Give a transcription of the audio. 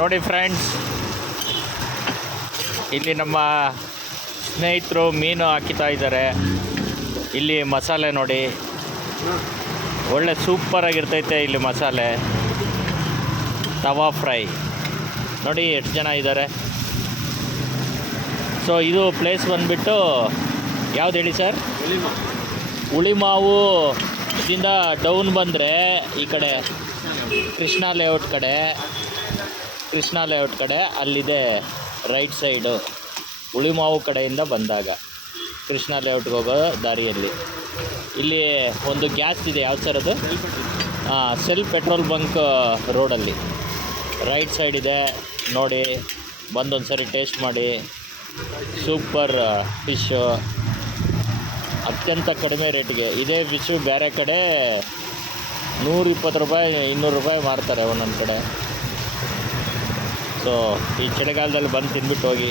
ನೋಡಿ ಫ್ರೆಂಡ್ಸ್, ಇಲ್ಲಿ ನಮ್ಮ ಸ್ನೇಹಿತರು ಮೀನು ಹಾಕಿತಾ ಇದ್ದಾರೆ. ಇಲ್ಲಿ ಮಸಾಲೆ ನೋಡಿ, ಒಳ್ಳೆ ಸೂಪರಾಗಿರ್ತೈತೆ. ಇಲ್ಲಿ ಮಸಾಲೆ ತವಾ ಫ್ರೈ ನೋಡಿ ಎಷ್ಟು ಜನ ಇದ್ದಾರೆ. ಸೊ ಇದು ಪ್ಲೇಸ್ ಬಂದುಬಿಟ್ಟು ಯಾವ್ದು ಹೇಳಿ ಸರ್? ಹುಳಿಮಾವು ಇದರಿಂದ ಡೌನ್ ಬಂದರೆ ಈ ಕಡೆ ಕೃಷ್ಣ ಲೇಔಟ್ ಕಡೆ ಅಲ್ಲಿದೆ ರೈಟ್ ಸೈಡು. ಹುಳಿಮಾವು ಕಡೆಯಿಂದ ಬಂದಾಗ ಕೃಷ್ಣ ಲೇಔಟ್ಗೆ ಹೋಗೋ ದಾರಿಯಲ್ಲಿ ಇಲ್ಲಿ ಒಂದು ಗ್ಯಾಸ್ ಇದೆ. ಯಾವ್ದು ಸರ್ ಅದು? ಸೆಲ್ಫ್ ಪೆಟ್ರೋಲ್ ಬಂಕ್ ರೋಡಲ್ಲಿ ರೈಟ್ ಸೈಡ್ ಇದೆ ನೋಡಿ. ಬಂದೊಂದು ಸರಿ ಟೇಸ್ಟ್ ಮಾಡಿ. ಸೂಪರ್ ಫಿಶ್ಶು, ಅತ್ಯಂತ ಕಡಿಮೆ ರೇಟಿಗೆ. ಇದೇ ಫಿಶ್ಶು ಬೇರೆ ಕಡೆ 120 ರೂಪಾಯಿ 200 ರೂಪಾಯಿ ಮಾರ್ತಾರೆ ಒಂದೊಂದು ಕಡೆ. ಸೊ ಈ ಚಳಿಗಾಲದಲ್ಲಿ ಬಂದು ತಿಂದ್ಬಿಟ್ಟು ಹೋಗಿ.